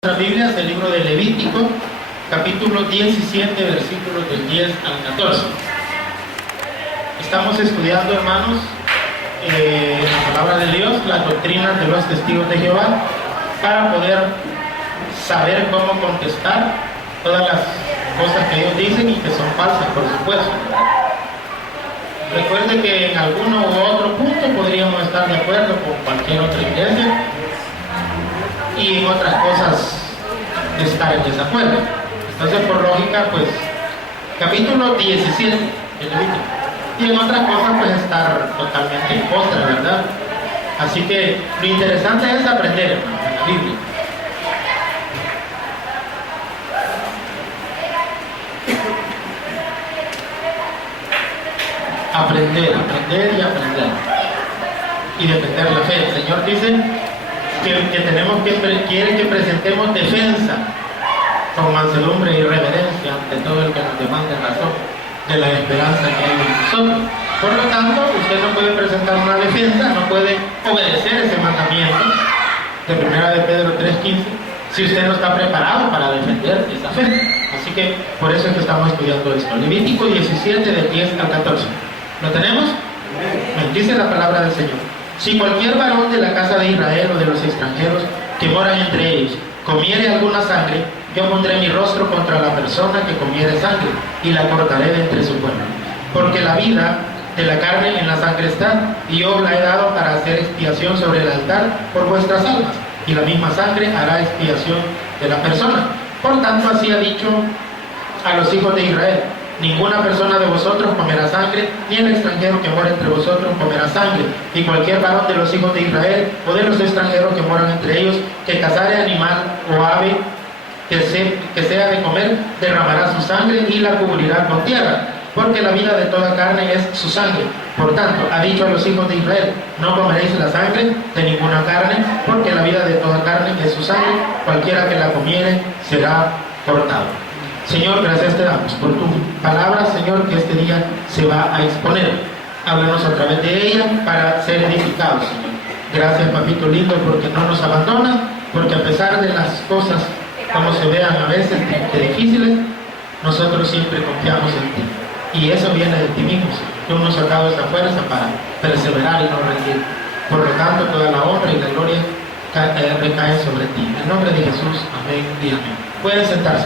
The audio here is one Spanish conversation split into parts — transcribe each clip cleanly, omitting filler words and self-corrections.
Nuestras Biblias, el libro de Levítico, capítulo 17, versículos del 10 al 14. Estamos estudiando, hermanos, la palabra de Dios, las doctrinas de los testigos de Jehová, para poder saber cómo contestar todas las cosas que ellos dicen y que son falsas, por supuesto. Recuerde que en alguno u otro punto podríamos estar de acuerdo con cualquier otra iglesia, y en otras cosas estar en desacuerdo. Entonces, por lógica, pues, capítulo 17 de Levítico, y en otras cosas, pues, estar totalmente en contra, ¿verdad? Así que lo interesante es aprender, hermano, la Biblia. Aprender y aprender, y defender la fe. El Señor dice que tenemos quiere que presentemos defensa con mansedumbre y reverencia ante todo el que nos demande razón de la esperanza que hay en nosotros. Por lo tanto, usted no puede presentar una defensa, no puede obedecer ese mandamiento de 1 de Pedro 3:15 si usted no está preparado para defender esa fe. Así que por eso es que estamos estudiando esto. Levítico 17, del 10 al 14. ¿Lo tenemos? Dice la palabra del Señor: si cualquier varón de la casa de Israel o de los extranjeros que moran entre ellos comiere alguna sangre, yo pondré mi rostro contra la persona que comiere sangre y la cortaré de entre su pueblo. Porque la vida de la carne en la sangre está, y yo la he dado para hacer expiación sobre el altar por vuestras almas, y la misma sangre hará expiación de la persona. Por tanto, así ha dicho a los hijos de Israel: ninguna persona de vosotros comerá sangre, ni el extranjero que mora entre vosotros comerá sangre, y cualquier varón de los hijos de Israel o de los extranjeros que moran entre ellos, que cazare animal o ave que sea de comer, derramará su sangre y la cubrirá con tierra, porque la vida de toda carne es su sangre. Por tanto, ha dicho a los hijos de Israel: no comeréis la sangre de ninguna carne, porque la vida de toda carne es su sangre, cualquiera que la comiere será cortado. Señor, gracias te damos por tu palabra, Señor, que este día se va a exponer. Háblanos a través de ella para ser edificados, Señor. Gracias, papito lindo, porque no nos abandonas, porque a pesar de las cosas como se vean a veces difíciles, nosotros siempre confiamos en ti. Y eso viene de ti mismo, Señor. Tú nos has dado esta fuerza para perseverar y no rendir. Por lo tanto, toda la honra y la gloria recae sobre ti. En el nombre de Jesús, amén y amén. Pueden sentarse.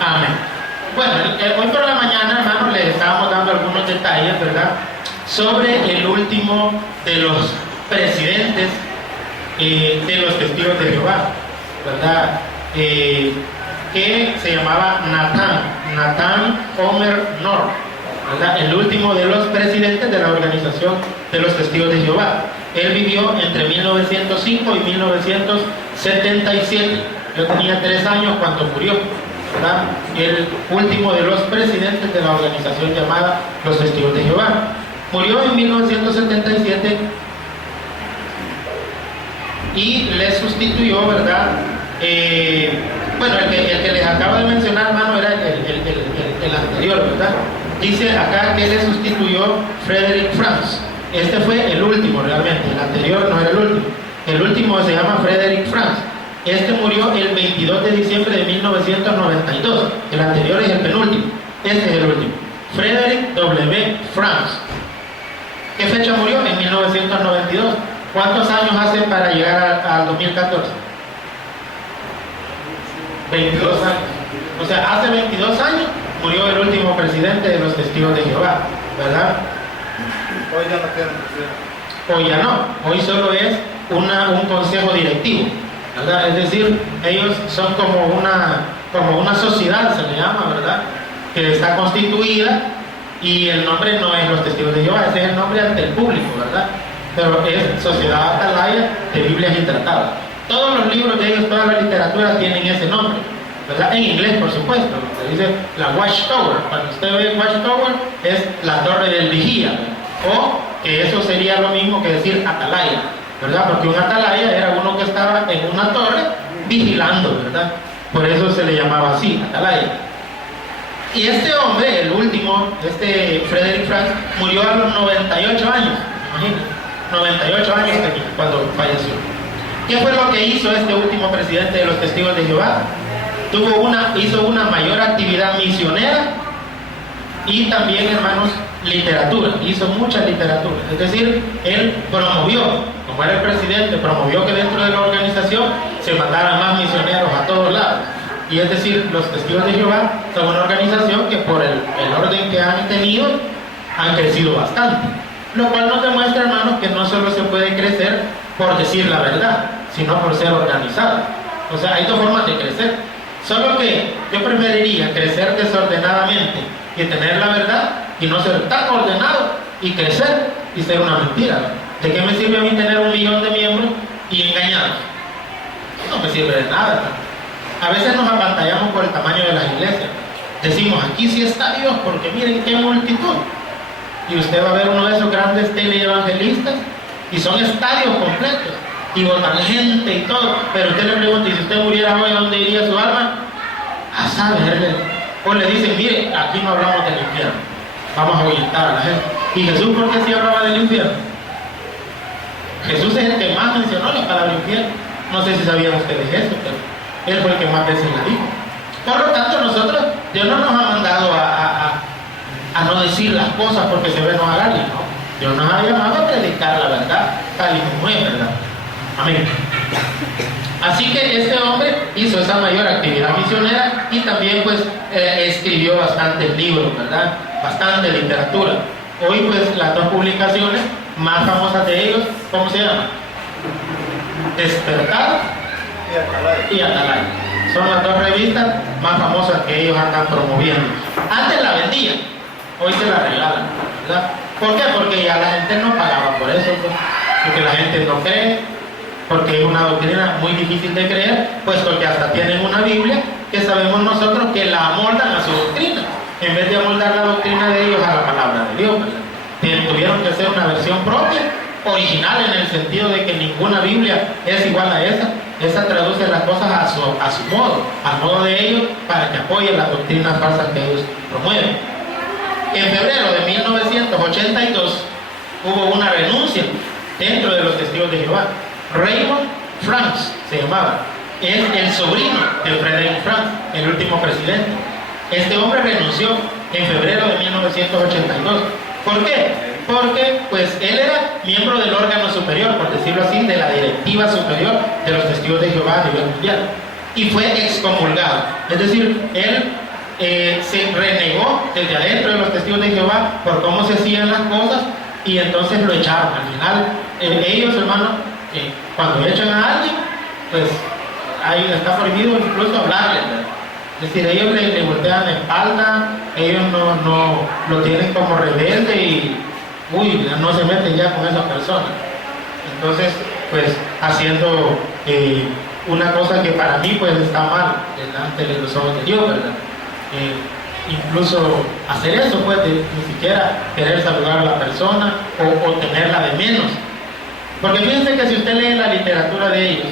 Amén. Bueno, hoy por la mañana, hermanos, les estábamos dando algunos detalles, ¿verdad?, sobre el último de los presidentes de los testigos de Jehová, ¿verdad?, que se llamaba Natán Omer Nor, ¿verdad?, el último de los presidentes de la organización de los testigos de Jehová. Él vivió entre 1905 y 1977. Yo tenía 3 años cuando murió, ¿verdad?, el último de los presidentes de la organización llamada los Testigos de Jehová. Murió en 1977 y le sustituyó, ¿verdad? Bueno, el que les acabo de mencionar, hermano, era el anterior, ¿verdad? Dice acá que le sustituyó Frederick Franz. Este fue el último realmente, el anterior no era el último. El último se llama Frederick Franz. Este murió el 22 de diciembre de 1992. El anterior es el penúltimo. Este es el último. Frederick W. Franz. ¿Qué fecha murió? En 1992. ¿Cuántos años hace para llegar al 2014? 22 años. O sea, hace 22 años murió el último presidente de los Testigos de Jehová, ¿verdad? Hoy ya no tienen presidente. Hoy ya no. Hoy solo es un consejo directivo, ¿verdad? Es decir, ellos son como una sociedad, se le llama, ¿verdad?, que está constituida, y el nombre no es los Testigos de Jehová, ese es el nombre ante el público, ¿verdad?, pero es Sociedad Atalaya de Biblias y Tratados. Todos los libros de ellos, toda la literatura tienen ese nombre, ¿verdad?, en inglés, por supuesto. Se dice la Watchtower. Cuando usted ve Watchtower, es la torre del vigía, ¿verdad?, o que eso sería lo mismo que decir atalaya, ¿verdad?, porque un atalaya era uno que estaba en una torre vigilando, ¿verdad?, por eso se le llamaba así, atalaya. Y este hombre, el último, Frederick Franz, murió a los 98 años, imagínense. 98 años tenía cuando falleció. ¿Qué fue lo que hizo este último presidente de los Testigos de Jehová? Hizo una mayor actividad misionera y también, hermanos, literatura. Hizo mucha literatura. Es decir, él promovió, como era el presidente, promovió que dentro de la organización se mandaran más misioneros a todos lados. Y es decir, los Testigos de Jehová son una organización que por el orden que han tenido han crecido bastante. Lo cual nos demuestra, hermanos, que no solo se puede crecer por decir la verdad, sino por ser organizado. O sea, hay dos formas de crecer. Solo que yo preferiría crecer desordenadamente y tener la verdad y no ser tan ordenado y crecer y ser una mentira. ¿De qué me sirve a mí tener 1 millón de miembros y engañados? No me sirve de nada, hermano. A veces nos apantallamos por el tamaño de las iglesias. Decimos, aquí sí está Dios, porque miren qué multitud. Y usted va a ver uno de esos grandes teleevangelistas y son estadios completos y botan gente y todo, pero usted le pregunta, ¿y si usted muriera hoy, a dónde iría su alma? A saber. O le dicen, mire, aquí no hablamos del infierno, vamos a ahuyentar a la gente. ¿Y Jesús por qué sí hablaba del infierno? Jesús es el que más mencionó la palabra infierno. No sé si sabían ustedes eso, pero él fue el que más veces la dijo. Por lo tanto, nosotros, Dios no nos ha mandado a no decir las cosas porque se ve enojar a alguien, ¿no? Dios nos ha llamado a predicar la verdad, tal y como es, ¿verdad? Amén. Así que este hombre hizo esa mayor actividad misionera y también pues escribió bastantes libros, ¿verdad? Bastante literatura. Hoy pues las dos publicaciones más famosas de ellos, ¿cómo se llaman? Despertar y Atalaya. Son las dos revistas más famosas que ellos andan promoviendo. Antes la vendían, hoy se la regalan, ¿verdad? ¿Por qué? Porque ya la gente no pagaba por eso, pues, porque la gente no cree, porque es una doctrina muy difícil de creer, puesto que hasta tienen una Biblia que sabemos nosotros que la amoldan a su doctrina, en vez de amoldar la doctrina de ellos a la palabra de Dios, ¿verdad? Tuvieron que hacer una versión propia, original en el sentido de que ninguna Biblia es igual a esa. Esa traduce las cosas a su modo, al modo de ellos, para que apoyen las doctrinas falsas que ellos promueven. En febrero de 1982 hubo una renuncia dentro de los Testigos de Jehová. Raymond Franks se llamaba, es el sobrino de Frederick Franks, el último presidente. Este hombre renunció en febrero de 1982. ¿Por qué? Porque pues él era miembro del órgano superior, por decirlo así, de la directiva superior de los Testigos de Jehová a nivel mundial, y fue excomulgado. Es decir, él se renegó desde adentro de los Testigos de Jehová por cómo se hacían las cosas, y entonces lo echaron. Al final, ellos, hermanos, cuando echan a alguien, pues ahí está prohibido incluso hablarles, ¿verdad? Es decir, ellos le voltean la espalda, ellos no lo tienen como rebelde y no se meten ya con esa persona. Entonces, pues haciendo una cosa que para mí pues está mal delante de los ojos de Dios, ¿verdad? Incluso hacer eso, pues ni siquiera querer saludar a la persona o tenerla de menos. Porque fíjense que si usted lee la literatura de ellos,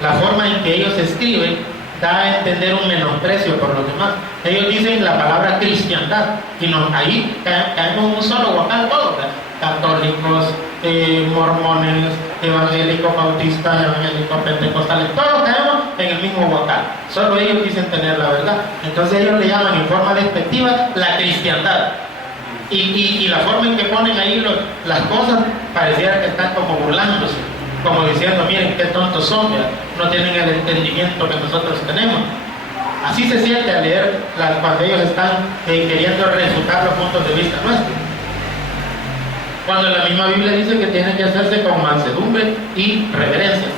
la forma en que ellos escriben da a entender un menosprecio por los demás. Ellos dicen la palabra cristiandad y ahí caemos en un solo guacal todos, ¿verdad? Católicos, mormones, evangélicos, bautistas, evangélicos, pentecostales, todos caemos en el mismo guacal. Solo ellos dicen tener la verdad. Entonces ellos le llaman en forma despectiva la cristiandad. Y la forma en que ponen ahí las cosas pareciera que están como burlándose, como diciendo, miren qué tontos son, ¿verdad? No tienen el entendimiento que nosotros tenemos. Así se siente al leer cuando ellos están queriendo refutar los puntos de vista nuestros. Cuando la misma Biblia dice que tiene que hacerse con mansedumbre y reverencia.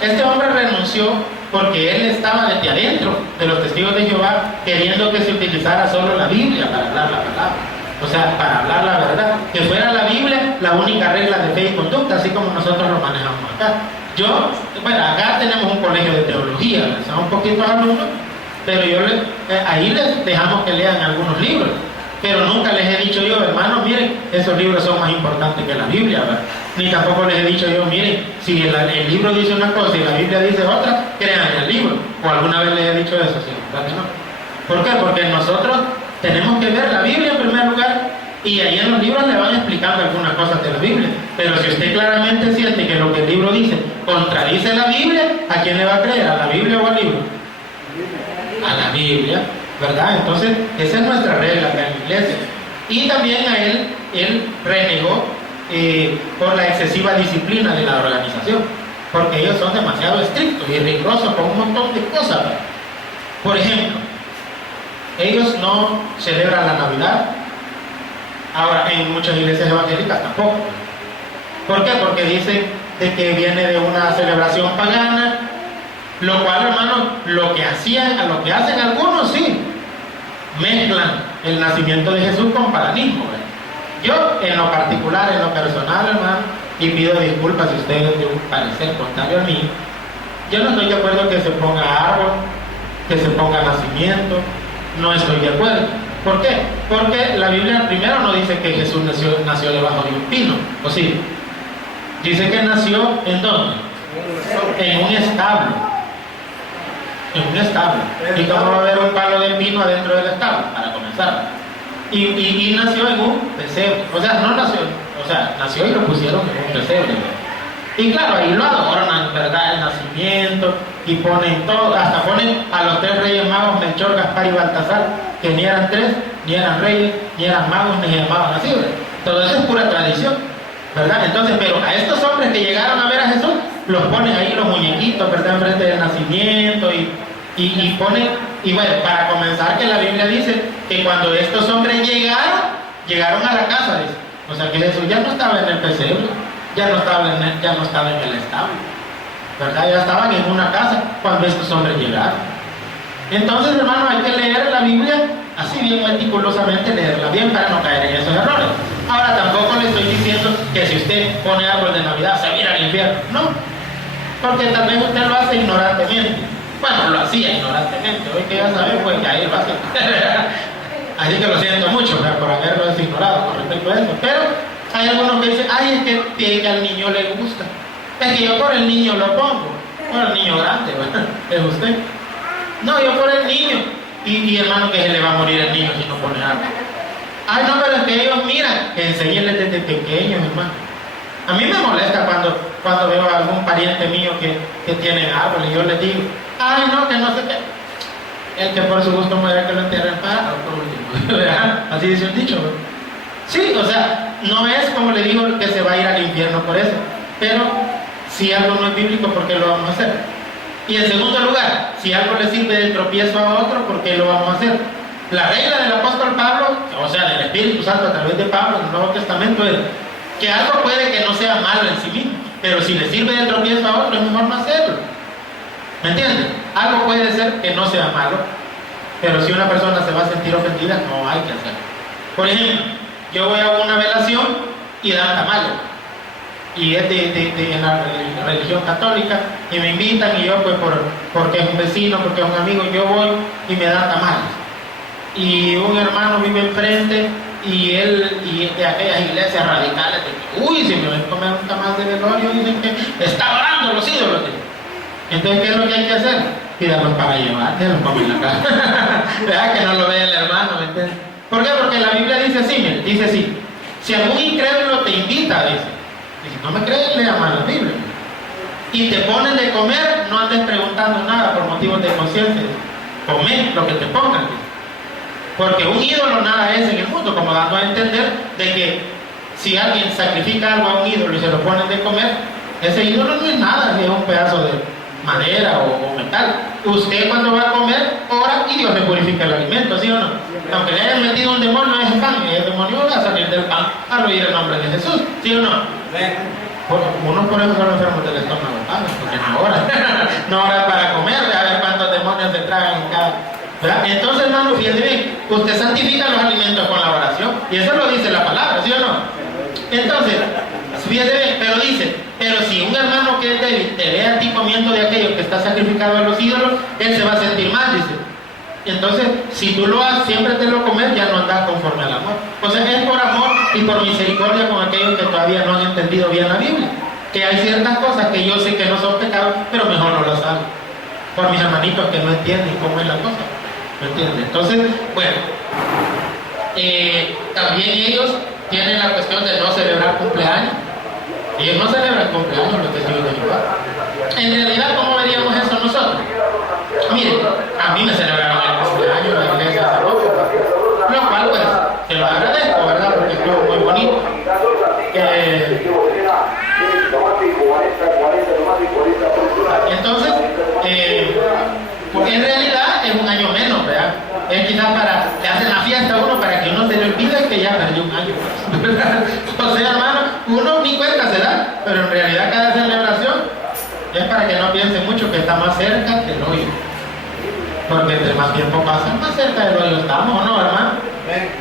Este hombre renunció porque él estaba desde adentro de los Testigos de Jehová queriendo que se utilizara solo la Biblia para hablar la palabra. O sea, para hablar la verdad, que fuera la Biblia la única regla de fe y conducta, así como nosotros lo manejamos acá. Acá tenemos un colegio de teología, son un poquito alumnos, pero ahí les dejamos que lean algunos libros, pero nunca les he dicho yo, hermanos, miren, esos libros son más importantes que la Biblia, ¿verdad? Ni tampoco les he dicho yo, miren, si el libro dice una cosa y la Biblia dice otra, crean en el libro. O alguna vez les he dicho eso, sí, ¿verdad que no? ¿Por qué? Porque nosotros tenemos que ver la Biblia en primer lugar Y ahí en los libros le van explicando algunas cosas de la Biblia. Pero si usted claramente siente que lo que el libro dice contradice la Biblia, ¿a quién le va a creer? ¿A la Biblia o al libro? A la Biblia, ¿verdad? Entonces, esa es nuestra regla acá en la iglesia. Y también a él renegó por la excesiva disciplina de la organización, porque ellos son demasiado estrictos y rigurosos con un montón de cosas. Por ejemplo, ellos no celebran la Navidad. Ahora, en muchas iglesias evangélicas tampoco. ¿Por qué? Porque dicen de que viene de una celebración pagana, lo cual, hermanos, lo que hacen algunos, sí, mezclan el nacimiento de Jesús con paganismo. Yo, en lo particular, en lo personal, hermano, y pido disculpas si ustedes de un parecer contrario a mí, yo no estoy de acuerdo que se ponga árbol, que se ponga nacimiento, no estoy de acuerdo. ¿Por qué? Porque la Biblia primero no dice que Jesús nació debajo de un pino, ¿o sí? Dice que nació ¿en dónde? En un establo. En un establo. ¿Y cómo va a haber un palo de pino adentro del establo? Para comenzar. Y nació en un pesebre. O sea, no nació, nació y lo pusieron en un pesebre. Y claro, ahí lo adornan, ¿verdad? El nacimiento, y ponen todo, hasta ponen a los 3 reyes magos, Melchor, Gaspar y Baltasar, que ni eran 3, ni eran reyes, ni eran magos, ni se llamaban así, ¿verdad? Todo eso es pura tradición, ¿verdad? Entonces, pero a estos hombres que llegaron a ver a Jesús, los ponen ahí los muñequitos, ¿verdad? Enfrente del nacimiento, y ponen, y bueno, para comenzar, que la Biblia dice que cuando estos hombres llegaron a la casa, dice, o sea que Jesús ya no estaba en el pesebre, ya no estaba en el establo, ¿verdad? Ya estaban en una casa cuando estos hombres llegaron. Entonces, hermano, hay que leer la Biblia así bien meticulosamente, leerla bien para no caer en esos errores. Ahora, tampoco le estoy diciendo que si usted pone árbol de Navidad se va a ir al infierno, no, porque tal vez usted lo hace ignorantemente. Bueno, lo hacía ignorantemente, hoy que ya sabe, pues ya ahí lo hace. Así que lo siento mucho, ¿verdad? Por haberlo designorado con respecto a eso. Pero hay algunos que dicen, ay, es que al niño le gusta. Es que yo por el niño lo pongo. Por el niño grande, ¿verdad? Es usted. No, yo por el niño. Y hermano, que se le va a morir el niño si no pone algo. Ay, no, pero es que ellos miran, que enseñenles desde pequeños, hermano. A mí me molesta cuando veo a algún pariente mío que tiene árbol y yo les digo, ay, no, que no sé qué. El que por su gusto muere, que lo entierren para, por último. ¿Verdad? Así dice el dicho, ¿verdad? Sí, o sea, no es como le digo que se va a ir al infierno por eso. Pero si algo no es bíblico, ¿por qué lo vamos a hacer? Y en segundo lugar, si algo le sirve de tropiezo a otro, ¿por qué lo vamos a hacer? La regla del apóstol Pablo, o sea, del Espíritu Santo a través de Pablo en el Nuevo Testamento, es que algo puede que no sea malo en sí mismo, pero si le sirve de tropiezo a otro, es mejor no hacerlo. ¿Me entienden? Algo puede ser que no sea malo, pero si una persona se va a sentir ofendida, no hay que hacerlo. Por ejemplo, yo voy a una velación y dan tamales. Y es en la religión católica, y me invitan, y yo pues porque es un vecino, porque es un amigo, yo voy y me dan tamales. Y un hermano vive enfrente, y de aquellas iglesias radicales, uy, si me ven comer un tamal de velorio, dicen que está orando los ídolos. Entonces, ¿qué es lo que hay que hacer? Pídalos para llevar, que los comen en la casa. ¿Verdad? Que no lo vea el hermano, ¿me entiendes? ¿Por qué? Porque la Biblia dice así, mire, dice así, si algún incrédulo te invita, dice, y si no me crees, lea más la Biblia. Y te ponen de comer, no andes preguntando nada por motivos de conciencia. Come lo que te pongan. Porque un ídolo nada es en el mundo, como dando a entender de que si alguien sacrifica algo a un ídolo y se lo ponen de comer, ese ídolo no es nada, es un pedazo de madera o metal. Usted cuando va a comer, ora y Dios le purifica el alimento, ¿sí o no? Aunque le hayan metido un demonio a ese pan, y el demonio va a salir del pan al oír el nombre de Jesús, ¿sí o no? Unos por eso son enfermos del estómago, porque no oran, no oran para comer, a ver cuántos demonios se tragan en cada... ¿verdad? Entonces, hermano, fíjense bien, usted santifica los alimentos con la oración, y eso lo dice la palabra, ¿sí o no? Entonces, fíjense bien, pero dice, pero si un hermano que es débil te ve a ti comiendo de aquello que está sacrificado a los ídolos, él se va a sentir mal, dice. Entonces, si tú lo haces, siempre te lo comes, ya no andas conforme al amor. O sea, es por amor y por misericordia con aquellos que todavía no han entendido bien la Biblia. Que hay ciertas cosas que yo sé que no son pecados, pero mejor no las hago. Por mis hermanitos que no entienden cómo es la cosa. ¿Me entiendes? Entonces, bueno, También ellos tienen la cuestión de no celebrar cumpleaños. Ellos no celebran cumpleaños, los testigos de Jehová. En realidad, ¿cómo veríamos eso nosotros? Miren, a mí me celebraron el cumpleaños en la iglesia hace poco, lo cual pues se lo agradezco, ¿verdad? Porque estuvo muy bonito. Entonces, porque en realidad es un año menos, ¿verdad? Es quizás le hacen la fiesta a uno para que uno se le olvide que ya perdió un año, ¿verdad? O sea, hermano, uno ni cuenta se da, pero en realidad cada celebración es para que no piense mucho que está más cerca que el hoyo. Porque entre más tiempo pasa, más cerca del hoyo estamos, ¿o no, hermano?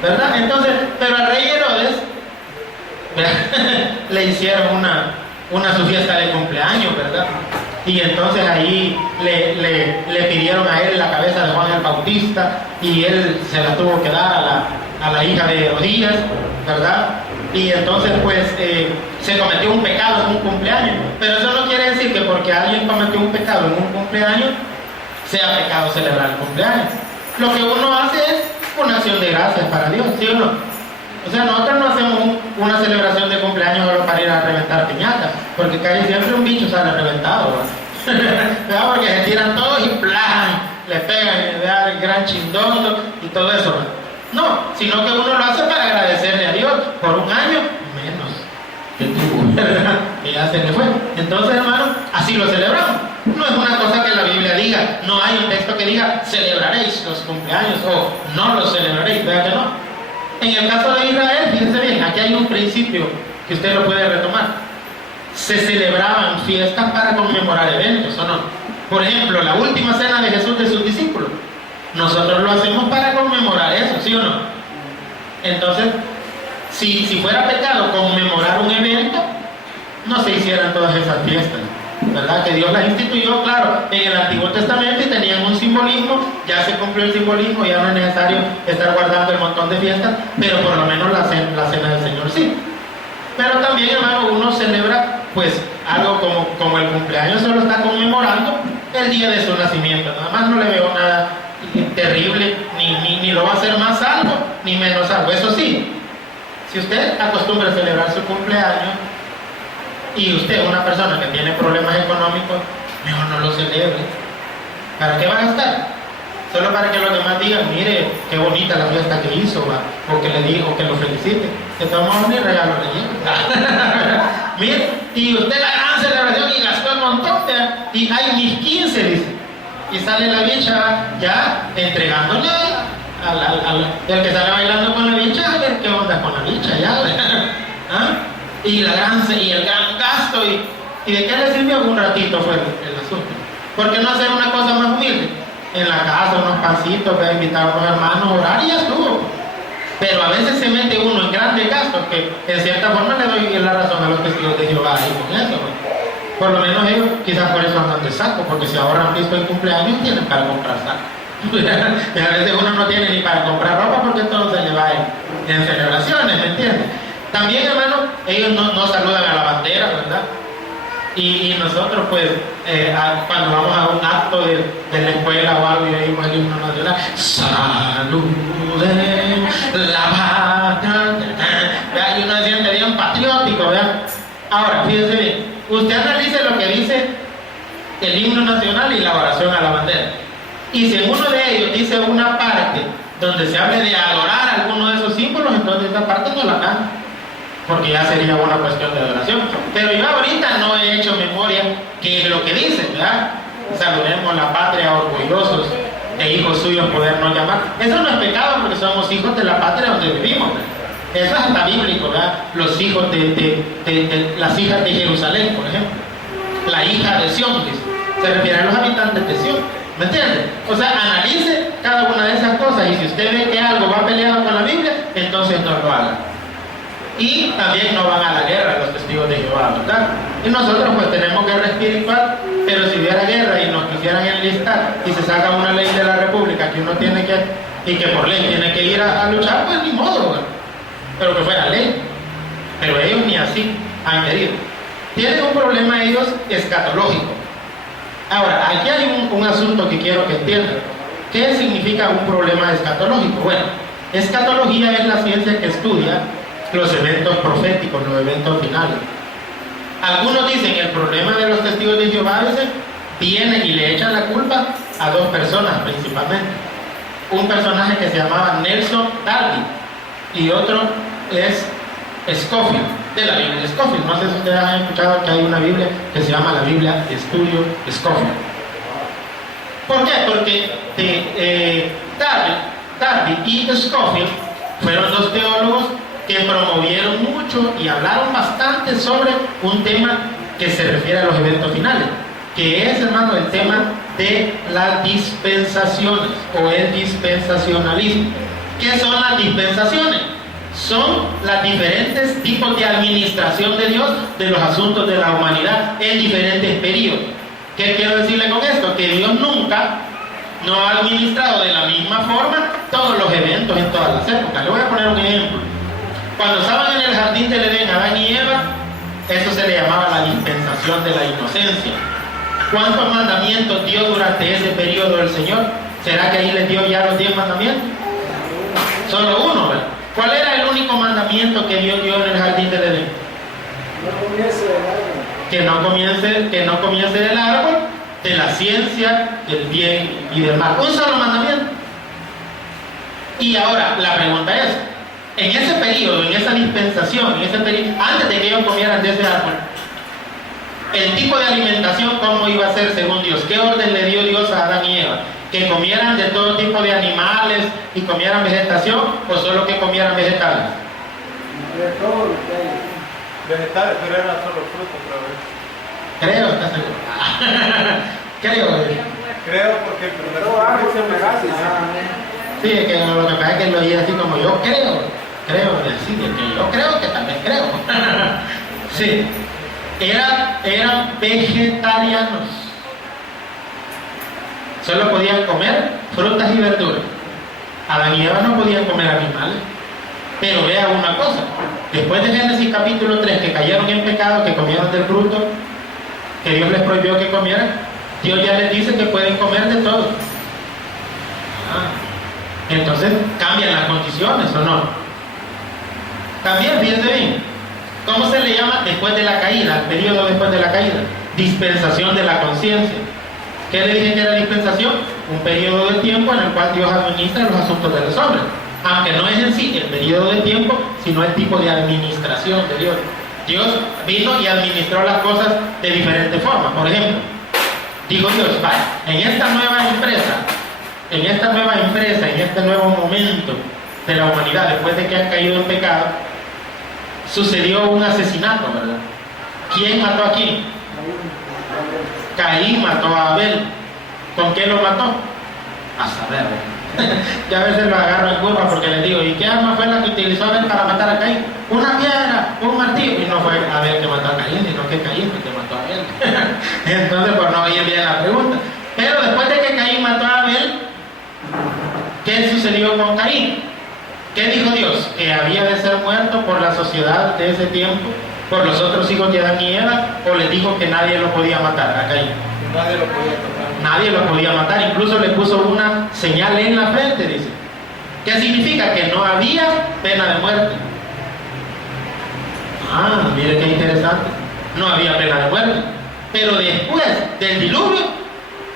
¿Verdad? Entonces, pero al rey Herodes le hicieron su fiesta de cumpleaños, ¿verdad? Y entonces ahí le pidieron a él la cabeza de Juan el Bautista y él se la tuvo que dar a la hija de Herodías, ¿verdad? Y entonces pues se cometió un pecado en un cumpleaños, pero eso no quiere decir que porque alguien cometió un pecado en un cumpleaños sea pecado celebrar el cumpleaños. Lo que uno hace es una acción de gracias para Dios, ¿sí o no? O sea, nosotros no hacemos una celebración de cumpleaños solo para ir a reventar piñatas, porque casi siempre un bicho sale reventado, ¿verdad? Porque se tiran todos y ¡plan! Le pegan, le dan el gran chindoso y todo eso, ¿verdad? No, sino que uno lo hace para agradecerle a Dios por un año menos que tuvo, ¿verdad? Que ya se le fue. Entonces, hermano, así lo celebramos. No es una cosa que la Biblia diga, no hay un texto que diga celebraréis los cumpleaños o no los celebraréis, ¿verdad que no? En el caso de Israel, fíjense bien, aquí hay un principio que usted lo puede retomar. Se celebraban fiestas para conmemorar eventos, ¿o no? Por ejemplo, la última cena de Jesús de sus discípulos. Nosotros lo hacemos para conmemorar eso, ¿sí o no? Entonces, si fuera pecado conmemorar un evento, no se hicieran todas esas fiestas, ¿verdad? Que Dios las instituyó, claro, en el Antiguo Testamento y tenían un simbolismo, ya se cumplió el simbolismo, ya no es necesario estar guardando el montón de fiestas, pero por lo menos la cena del Señor sí. Pero también, hermano, uno celebra, pues, algo como el cumpleaños, solo está conmemorando el día de su nacimiento, nada más no le veo nada terrible, ni lo va a hacer más algo, ni menos algo. Eso sí, si usted acostumbra a celebrar su cumpleaños, y usted es una persona que tiene problemas económicos, mejor no lo celebre. ¿Para qué va a gastar? Solo para que los demás digan, mire, qué bonita la fiesta que hizo, ¿va? O que le dijo, que lo felicite. Que tomamos ni regalo le llega. Mire, y usted la gran celebración y gastó un montón, y hay mis 15, dice. Y sale la bicha ya entregándole el que sale bailando con la bicha, a ver qué onda con la bicha, ya. ¿Ah? Y el gran gasto, y de qué le sirvió un ratito fue el asunto. ¿Por qué no hacer una cosa más humilde? En la casa, unos pancitos, voy a invitar a unos hermanos a orar y ya estuvo. Pero a veces se mete uno en grandes gastos, que en cierta forma le doy la razón a los testigos de Jehová ahí con eso, ¿no? Por lo menos ellos quizás por eso andan de saco, porque si ahorran Cristo en cumpleaños tienen para comprar saco. Y a veces uno no tiene ni para comprar ropa porque todo se le va en celebraciones, ¿me entiendes? También, hermano, ellos no saludan a la bandera, ¿verdad? Y nosotros, pues, cuando vamos a un acto de la escuela o algo y oímos el himno nacional, saluden la patria, y uno se siente bien patriótico, ¿verdad? Ahora, fíjense bien, usted analice lo que dice el himno nacional y la oración a la bandera. Y si en uno de ellos dice una parte donde se hable de adorar alguno de esos símbolos, entonces esa parte no la canta, porque ya sería una cuestión de adoración. Pero yo ahorita no he hecho memoria que es lo que dice, ¿verdad? Saludemos la patria orgullosos de hijos suyos podernos llamar. Eso no es pecado porque somos hijos de la patria donde vivimos, ¿verdad? Eso es hasta bíblico, ¿verdad? Los hijos las hijas de Jerusalén, por ejemplo. La hija de Sión, dice. Se refiere a los habitantes de Sión. ¿Me entiende? O sea, analice cada una de esas cosas y si usted ve que algo va peleado con la Biblia, entonces no lo haga. Y también no van a la guerra los testigos de Jehová, ¿verdad? Y nosotros pues tenemos guerra espiritual, pero si hubiera guerra y nos quisieran enlistar y se saca una ley de la República que uno tiene que, y que por ley tiene que ir a luchar, pues ni modo, ¿verdad? Pero que fuera ley. Pero ellos ni así han querido. Tienen un problema ellos escatológico. Ahora, aquí hay un asunto que quiero que entiendan. ¿Qué significa un problema escatológico? Bueno, Escatología es la ciencia que estudia los eventos proféticos, los eventos finales. Algunos dicen que el problema de los testigos de Jehová viene y le echan la culpa a dos personas principalmente. Un personaje que se llamaba Nelson Darby y otro es Scofield, de la Biblia de Scofield. No sé si ustedes han escuchado que hay una Biblia que se llama la Biblia de Estudio Scofield. ¿Por qué? Porque Darby y Scofield fueron dos teólogos que promovieron mucho y hablaron bastante sobre un tema que se refiere a los eventos finales, que es, hermano, el tema de las dispensaciones o el dispensacionalismo. ¿Qué son las dispensaciones? Son los diferentes tipos de administración de Dios de los asuntos de la humanidad en diferentes periodos. ¿Qué quiero decirle con esto? Que Dios nunca no ha administrado de la misma forma todos los eventos en todas las épocas. Le voy a poner un ejemplo. Cuando estaban en el jardín del Edén, Adán y Eva, eso se le llamaba la dispensación de la inocencia. ¿Cuántos mandamientos dio durante ese periodo el Señor? ¿Será que ahí les dio ya los 10 mandamientos? Solo uno, ¿verdad? ¿Cuál era el único mandamiento que Dios dio en el jardín del Edén? Que no comience del árbol de la ciencia, del bien y del mal. Un solo mandamiento. Y ahora, la pregunta es, en ese periodo, en esa dispensación, antes de que ellos comieran de ese árbol, el tipo de alimentación, ¿cómo iba a ser según Dios? ¿Qué orden le dio Dios a Adán y Eva? ¿Que comieran de todo tipo de animales y comieran vegetación o solo que comieran vegetales? De todo lo que hay. Vegetales, pero eran solo frutos, Creo, ¿estás seguro? Creo porque el primero sí, es que lo que pasa es que lo oí así como yo sí, de que yo creo que también creo. Sí, eran vegetarianos. Solo podían comer frutas y verduras. Adán y Eva no podían comer animales. Pero vea una cosa, después de Génesis capítulo 3, que cayeron en pecado, que comieron del fruto que Dios les prohibió que comieran, Dios ya les dice que pueden comer de todo. Entonces cambian las condiciones, ¿o no? También, fíjense bien, ¿cómo se le llama después de la caída, el periodo después de la caída? Dispensación de la conciencia. ¿Qué le dije que era dispensación? Un periodo de tiempo en el cual Dios administra los asuntos de los hombres. Aunque no es en sí el periodo de tiempo, sino el tipo de administración de Dios. Dios vino y administró las cosas de diferentes formas. Por ejemplo, dijo Dios, vaya, en esta nueva empresa, en este nuevo momento de la humanidad, después de que han caído en pecado, sucedió un asesinato, ¿verdad? ¿Quién mató a quién? Caín mató a Abel. ¿Con qué lo mató? A saber. Ya a veces lo agarro en curva porque les digo, ¿y qué arma fue la que utilizó Abel para matar a Caín? Una piedra, un martillo. Y no fue Abel que mató a Caín, sino que Caín fue que mató a Abel. Entonces, pues no oye bien la pregunta. Pero después de que Caín mató a Abel, ¿qué sucedió con Caín? ¿Qué dijo Dios? Que había de ser muerto por la sociedad de ese tiempo, por los otros hijos de Adán y Eva, o les dijo que nadie lo podía matar a Caín. Nadie lo podía matar. Nadie lo podía matar, incluso le puso una señal en la frente, dice. ¿Qué significa? Que no había pena de muerte. Mire qué interesante. No había pena de muerte. Pero después del diluvio,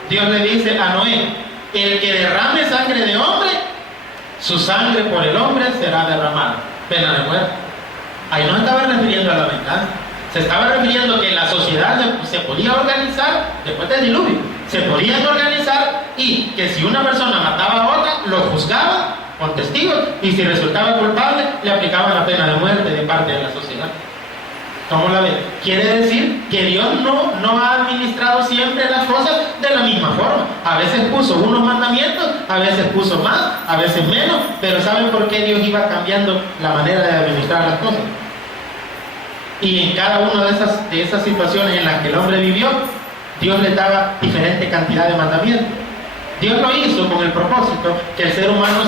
Dios le dice a Noé, el que derrame sangre de hombre, su sangre por el hombre será derramada. Pena de muerte. Ahí no estaba refiriendo a la venganza. Se estaba refiriendo que la sociedad se podía organizar después del diluvio. Se podían organizar y que si una persona mataba a otra, lo juzgaban con testigos y si resultaba culpable, le aplicaban la pena de muerte de parte de la sociedad. ¿Cómo la ve? Quiere decir que Dios no ha administrado siempre las cosas de la misma forma. A veces puso unos mandamientos, a veces puso más, a veces menos, pero ¿saben por qué Dios iba cambiando la manera de administrar las cosas? Y en cada una de esas situaciones en las que el hombre vivió, Dios le daba diferente cantidad de mandamientos. Dios lo hizo con el propósito que el ser humano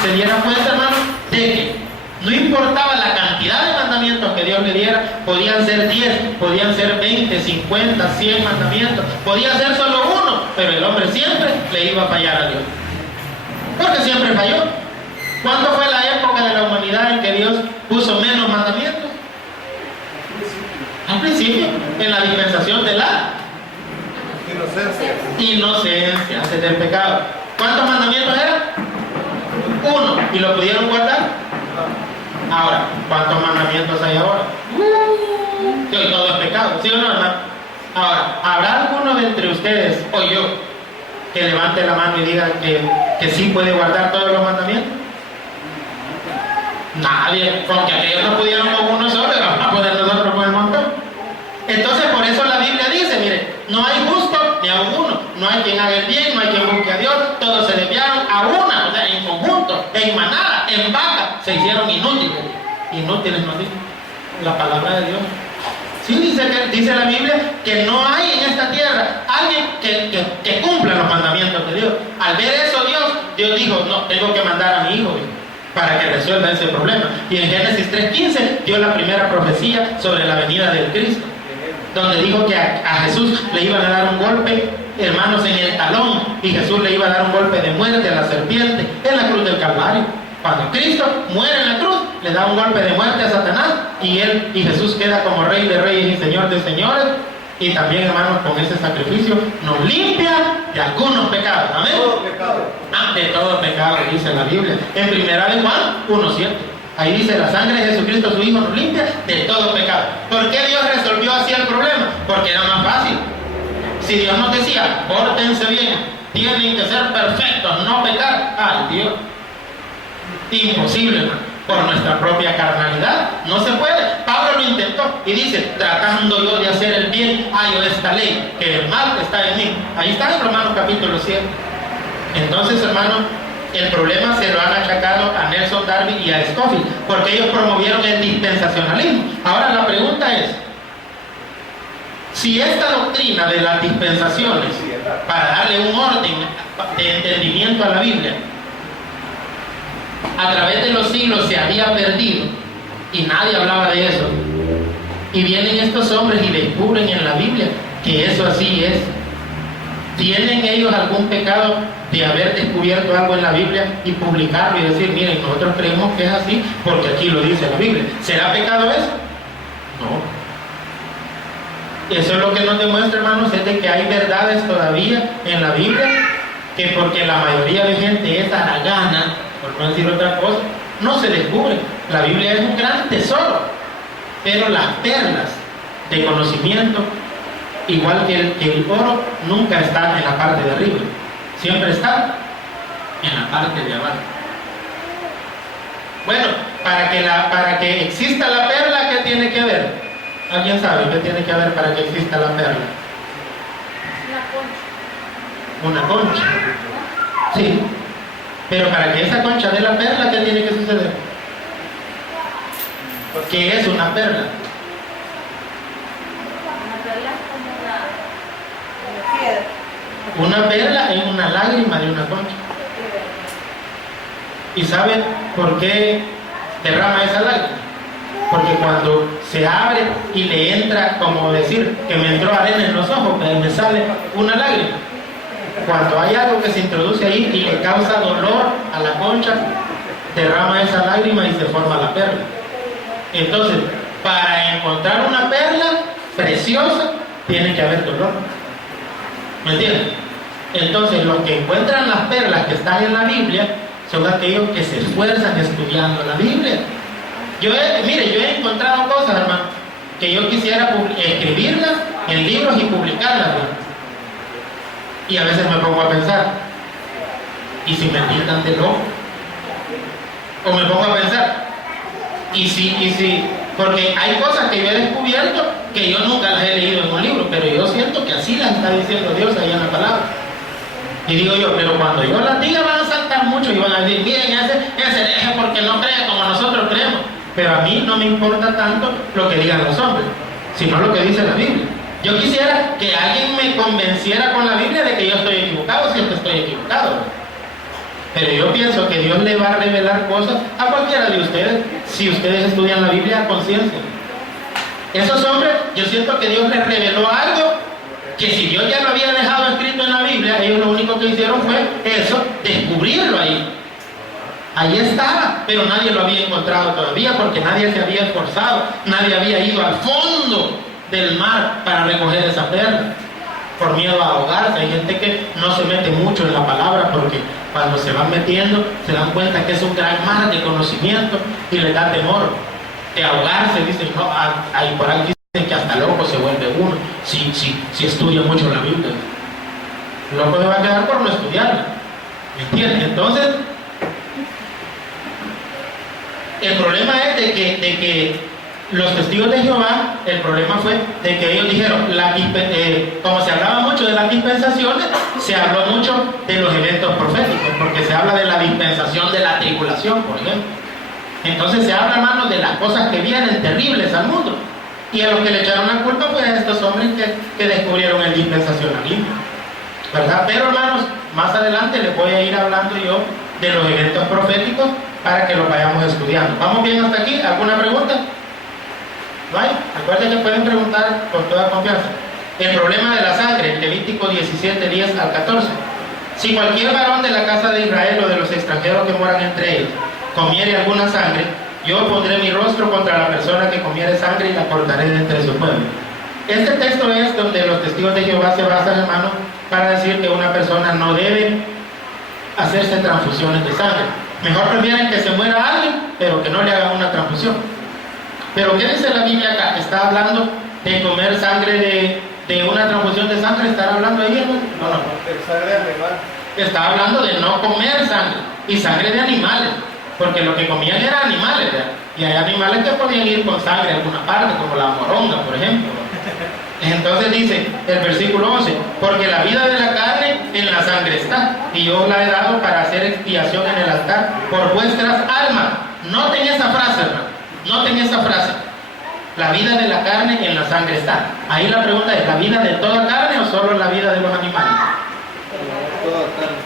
se diera cuenta, hermano, de que no importaba la cantidad de mandamientos que Dios le diera, podían ser 10, podían ser 20, 50, 100 mandamientos, podía ser solo uno, pero el hombre siempre le iba a fallar a Dios. Porque siempre falló. ¿Cuándo fue la época de la humanidad en que Dios puso menos mandamientos? Al principio, en la dispensación de la inocencia antes del pecado. ¿Cuántos mandamientos eran? 1. ¿Y lo pudieron guardar? Ahora, ¿cuántos mandamientos hay ahora? Y hoy todo es pecado, ¿sí o no, hermano? Ahora, ¿habrá alguno de entre ustedes o yo que levante la mano y diga que sí puede guardar todos los mandamientos? Nadie, porque aquellos no pudieron con uno solo, y vamos a poder nosotros con el montón. Entonces, por eso la Biblia dice, mire, no hay justo ni a uno, no hay quien haga el bien, no hay quien busque a Dios, todos se desviaron a una, o sea, en conjunto, en manada, en vaca, se hicieron inútiles. Inútiles nos dice la palabra de Dios. Sí, dice la Biblia que no hay en esta tierra alguien que cumpla los mandamientos de Dios. Al ver eso Dios dijo, no, tengo que mandar a mi hijo para que resuelva ese problema. Y en Génesis 3:15 dio la primera profecía sobre la venida del Cristo, donde dijo que a Jesús le iban a dar un golpe, hermanos, en el talón, y Jesús le iba a dar un golpe de muerte a la serpiente en la cruz del Calvario. Cuando Cristo muere en la cruz, le da un golpe de muerte a Satanás, y Jesús queda como Rey de Reyes y Señor de Señores, y también, hermanos, con ese sacrificio nos limpia de algunos pecados. Amén. Todo pecado. De todo pecado, dice la Biblia. En 1 de Juan 1:7. Ahí dice, la sangre de Jesucristo su Hijo nos limpia de todo pecado. ¿Por qué Dios resolvió así el problema? Porque era más fácil. Si Dios nos decía, pórtense bien, tienen que ser perfectos, no pecar. ¡Ay, Dios! Imposible, hermano. Por nuestra propia carnalidad no se puede. Pablo lo intentó y dice, tratando yo de hacer el bien, hallo esta ley, que el mal está en mí. Ahí está en Romanos capítulo 7. Entonces, hermano, el problema se lo han achacado a Nelson Darby y a Scofield, porque ellos promovieron el dispensacionalismo. Ahora la pregunta es, si esta doctrina de las dispensaciones, para darle un orden de entendimiento a la Biblia, a través de los siglos se había perdido y nadie hablaba de eso, y vienen estos hombres y descubren en la Biblia que eso así es, ¿tienen ellos algún pecado de haber descubierto algo en la Biblia y publicarlo y decir, miren, nosotros creemos que es así porque aquí lo dice la Biblia? ¿Será pecado eso? No. Eso es lo que nos demuestra, hermanos, es de que hay verdades todavía en la Biblia, que porque la mayoría de gente es haragana, por no decir otra cosa, no se descubre. La Biblia es un gran tesoro, pero las perlas de conocimiento, igual que el oro, nunca están en la parte de arriba, siempre están en la parte de abajo. Bueno, para que exista la perla, ¿qué tiene que haber? ¿Alguien sabe qué tiene que haber para que exista la perla? Una concha. Sí. Pero para que esa concha dé la perla, ¿qué tiene que suceder? ¿Qué es una perla? Una perla es una lágrima de una concha. ¿Y saben por qué derrama esa lágrima? Porque cuando se abre y le entra, como decir, que me entró arena en los ojos, me sale una lágrima. Cuando hay algo que se introduce ahí y le causa dolor a la concha, derrama esa lágrima y se forma la perla. Entonces, para encontrar una perla preciosa, tiene que haber dolor. ¿Me entienden? Entonces, los que encuentran las perlas que están en la Biblia son aquellos que se esfuerzan estudiando la Biblia. Yo he encontrado cosas, hermano, que yo quisiera escribirlas en libros y publicarlas, hermano. Y a veces me pongo a pensar, ¿y si me tildan de loco? O me pongo a pensar, ¿y si? Porque hay cosas que yo he descubierto que yo nunca las he leído en un libro, pero yo siento que así las está diciendo Dios ahí en la palabra. Y digo yo, pero cuando yo las diga van a saltar mucho y van a decir, miren, ese hereje porque no cree como nosotros creemos. Pero a mí no me importa tanto lo que digan los hombres, sino lo que dice la Biblia. Yo quisiera que alguien me convenciera con la Biblia de que yo estoy equivocado, si es que estoy equivocado. Pero yo pienso que Dios le va a revelar cosas a cualquiera de ustedes, si ustedes estudian la Biblia a conciencia. Esos hombres, yo siento que Dios les reveló algo que si Dios ya lo había dejado escrito en la Biblia, ellos lo único que hicieron fue eso, descubrirlo ahí. Ahí estaba, pero nadie lo había encontrado todavía porque nadie se había esforzado, nadie había ido al fondo del mar para recoger esa perla, por miedo a ahogarse. Hay gente que no se mete mucho en la palabra porque cuando se van metiendo se dan cuenta que es un gran mar de conocimiento y les da temor de ahogarse. Dicen, no, ahí por ahí dicen que hasta loco se vuelve uno si estudia mucho la Biblia. Loco se va a quedar por no estudiarla, ¿me entiendes? Entonces el problema es de que los testigos de Jehová, el problema fue de que ellos dijeron, como se hablaba mucho de las dispensaciones, se habló mucho de los eventos proféticos, porque se habla de la dispensación de la tribulación, por ejemplo. Entonces se habla, hermanos, de las cosas que vienen terribles al mundo. Y a los que le echaron la culpa fue a estos hombres que descubrieron el dispensacionalismo, ¿verdad? Pero, hermanos, más adelante les voy a ir hablando yo de los eventos proféticos para que los vayamos estudiando. ¿Vamos bien hasta aquí? ¿Alguna pregunta? ¿No hay? Recuerden que pueden preguntar con toda confianza. El problema de la sangre, Levítico 17, 10 al 14. Si cualquier varón de la casa de Israel o de los extranjeros que moran entre ellos comiere alguna sangre, yo pondré mi rostro contra la persona que comiere sangre y la cortaré de entre su pueblo. Este texto es donde los testigos de Jehová se basan, hermano, para decir que una persona no debe hacerse transfusiones de sangre. Mejor prefieren que se muera alguien, pero que no le hagan una transfusión. Pero ¿qué dice la Biblia acá? ¿Está hablando de comer sangre de una transfusión de sangre? ¿Está hablando ahí, hermano? No, no. Sangre animal. Está hablando de no comer sangre, y sangre de animales, porque lo que comían eran animales, ¿verdad? Y hay animales que podían ir con sangre a alguna parte, como la moronga, por ejemplo. Entonces dice el versículo 11, porque la vida de la carne en la sangre está, y yo la he dado para hacer expiación en el altar por vuestras almas. Noten esa frase, hermano, noten esa frase. La vida de la carne en la sangre está. Ahí la pregunta es, ¿la vida de toda carne o solo la vida de los animales? Toda carne.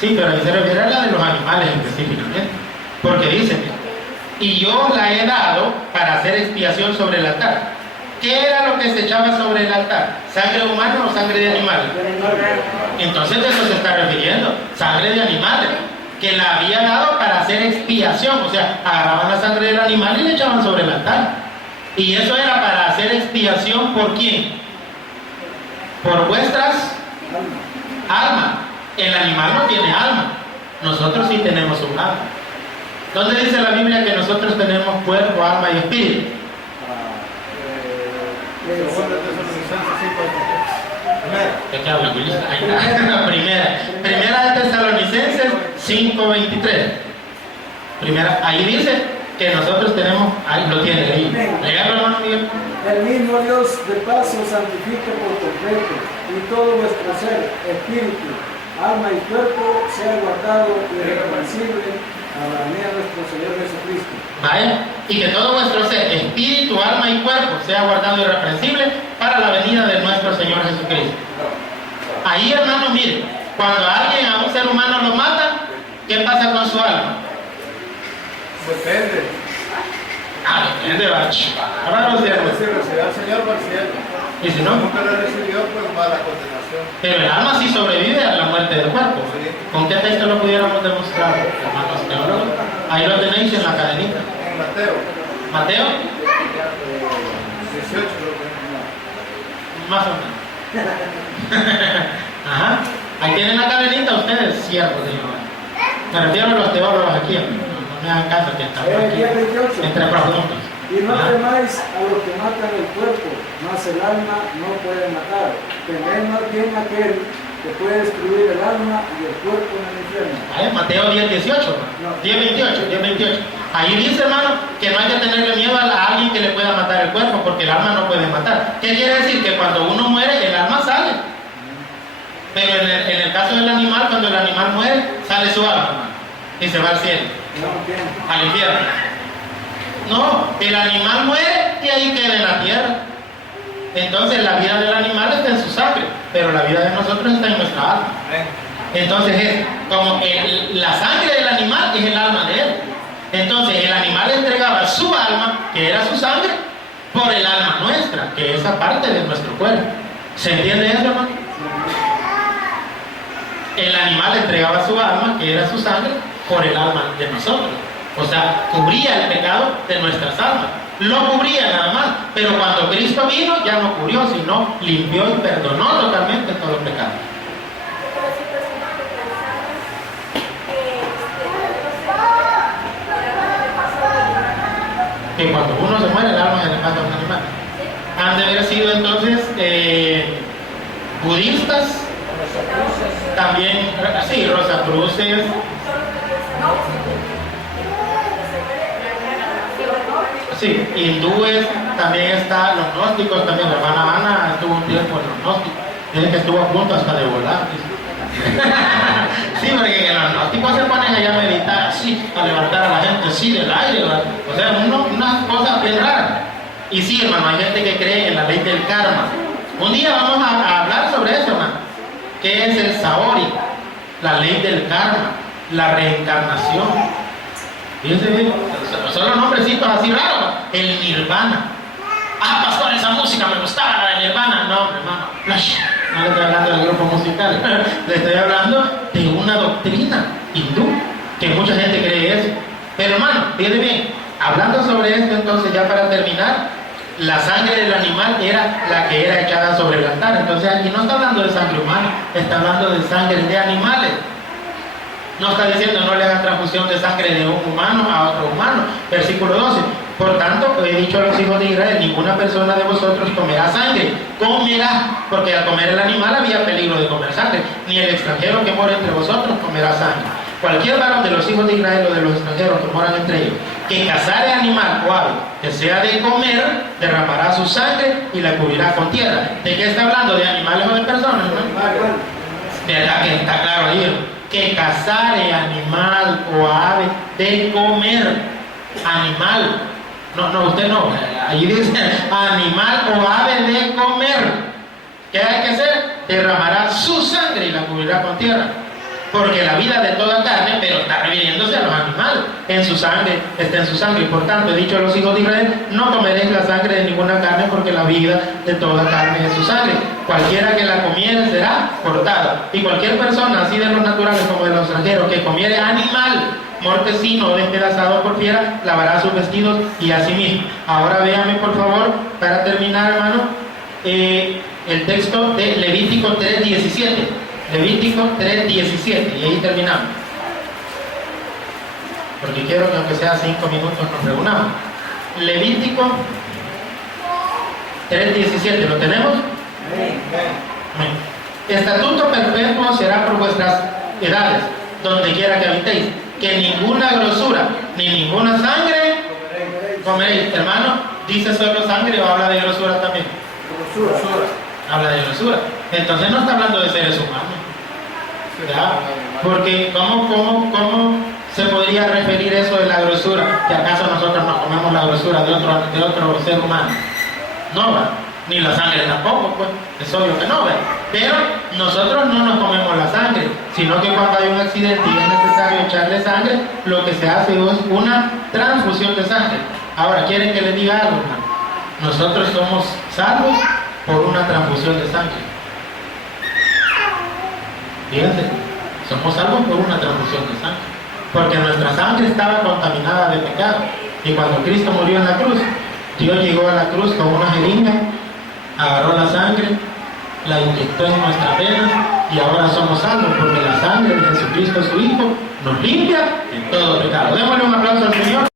Sí, pero ahí se refiere a la de los animales específicamente, porque dice, y yo la he dado para hacer expiación sobre el altar. ¿Qué era lo que se echaba sobre el altar? ¿Sangre humana o sangre de animales? Entonces de eso se está refiriendo, sangre de animales, que la había dado para hacer expiación, o sea, agarraban la sangre del animal y le echaban sobre el altar. Y eso era para hacer expiación, ¿por quién? Por vuestras almas. El animal no tiene alma, nosotros sí tenemos un alma. ¿Dónde dice la Biblia que nosotros tenemos cuerpo, alma y espíritu? ¿De qué habla, Willis? Primera de Tesalonicenses 5:23. Ahí dice que nosotros tenemos, ahí lo tiene ahí. Léalo, hermano Miguel. El mismo Dios de paz os santifique por completo, y todo vuestro ser, espíritu, alma y cuerpo sea guardado irreprensible a la venida de nuestro Señor Jesucristo. Vaya, y que todo vuestro ser, espíritu, alma y cuerpo sea guardado irreprensible para la venida de nuestro Señor Jesucristo. Ahí, hermano, mire, cuando alguien a un ser humano lo mata, ¿qué pasa con su alma? Depende. Depende, va. Ahora lo Si cierro. recibe al Señor, va al cielo. Y si no, Nunca lo recibió, pues va a la condenación. pero el alma sí sobrevive a la muerte del cuerpo. ¿Con qué texto lo pudiéramos demostrar, hermanos teólogos? Ahí lo tenéis en la cadenita. En Mateo Mateo, 18, lo que más o menos. Ajá. Ahí tienen la cadenita ustedes, siervos de Jehová. Me refiero a los teólogos aquí, no me hagan caso que estamos aquí entre profundos. Y no Ajá. temáis a los que matan el cuerpo, mas el alma no puede matar. Temed más bien aquel que puede destruir el alma y el cuerpo en el infierno. Mateo 10:18, 10:28. Ahí dice, hermano, que no hay que tenerle miedo a alguien que le pueda matar el cuerpo, porque el alma no puede matar. ¿Qué quiere decir? Que cuando uno muere, el alma sale. Pero en el caso del animal, cuando el animal muere, sale su alma, hermano, y se va al cielo, al infierno. No, el animal muere y ahí queda en la tierra. Entonces la vida del animal está en su sangre, pero la vida de nosotros está en nuestra alma. Entonces es como la sangre del animal es el alma de él. Entonces el animal entregaba su alma, que era su sangre, por el alma nuestra, que es esa parte de nuestro cuerpo. ¿Se entiende eso, hermano? El animal entregaba su alma, que era su sangre, por el alma de nosotros. O sea, cubría el pecado de nuestras almas. Lo cubría nada más, pero cuando Cristo vino ya no cubrió, sino limpió y perdonó totalmente todo el pecado. Que cuando uno se muere, el alma se le pasa a un animal. Han de haber sido entonces budistas, también, sí, rosacruces, sí, hindúes, también está los gnósticos, también la hermana Ana estuvo un tiempo en los gnósticos, dice que estuvo a punto hasta de volar. Sí, porque los gnósticos se ponen allá a meditar así, a levantar a la gente así del aire, ¿verdad? O sea, unas cosas bien raras. Y sí, hermano, hay gente que cree en la ley del karma. Un día vamos a hablar sobre eso, hermano. ¿Qué es el Saori? La ley del karma, la reencarnación. Fíjense bien, son los nombrecitos así raros. El nirvana. Ah, pastor, esa música me gustaba, la de nirvana. No, hermano, no le estoy hablando del grupo musical. Le estoy hablando de una doctrina hindú, que mucha gente cree eso. Pero hermano, fíjense bien, hablando sobre esto, entonces ya para terminar, la sangre del animal era la que era echada sobre el altar. Entonces aquí no está hablando de sangre humana, está hablando de sangre de animales. No está diciendo no le hagan transfusión de sangre de un humano a otro humano. Versículo 12. Por tanto, he dicho a los hijos de Israel, ninguna persona de vosotros comerá sangre. Comerá, porque al comer el animal había peligro de comer sangre. Ni el extranjero que mora entre vosotros comerá sangre. Cualquier varón de los hijos de Israel o de los extranjeros que moran entre ellos, que cazare animal o ave, que sea de comer, derramará su sangre y la cubrirá con tierra. ¿De qué está hablando? ¿De animales o de personas? ¿No? ¿Verdad que está claro ahí? Que cazare animal o ave de comer. Animal. No, usted no. Allí dice animal o ave de comer. ¿Qué hay que hacer? Derramará su sangre y la cubrirá con tierra. Porque la vida de toda carne, pero está refiriéndose a los animales, en su sangre, está en su sangre. Y por tanto, he dicho a los hijos de Israel, no comeréis la sangre de ninguna carne, porque la vida de toda carne es su sangre. Cualquiera que la comiere será cortada. Y cualquier persona, así de los naturales como de los extranjeros, que comiere animal mortecino o despedazado por fiera, lavará sus vestidos y así mismo. Ahora véame, por favor, para terminar, hermano, el texto de Levítico 3:17. Levítico 3:17, y ahí terminamos. Porque quiero que aunque sea 5 minutos nos reunamos. Levítico 3:17, ¿lo tenemos? Amén. Estatuto perpetuo será por vuestras edades, donde quiera que habitéis, que ninguna grosura ni ninguna sangre comeréis. Hermano, ¿dice solo sangre o habla de grosura también? Grosura. Habla de grosura. Entonces no está hablando de seres humanos. ¿Ya? Porque ¿cómo se podría referir eso de la grosura? ¿Que acaso nosotros nos comemos la grosura de otro ser humano? No, ¿va? Ni la sangre tampoco, pues. Es obvio que no, ¿va? Pero nosotros no nos comemos la sangre, sino que cuando hay un accidente y es necesario echarle sangre, lo que se hace es una transfusión de sangre. Ahora, ¿quieren que les diga algo, hermano? Nosotros somos salvos por una transfusión de sangre. Fíjense, somos salvos por una transfusión de sangre, porque nuestra sangre estaba contaminada de pecado. Y cuando Cristo murió en la cruz, Dios llegó a la cruz con una jeringa, agarró la sangre, la inyectó en nuestras venas y ahora somos salvos porque la sangre de Jesucristo, su Hijo, nos limpia de todo pecado. Démosle un aplauso al Señor.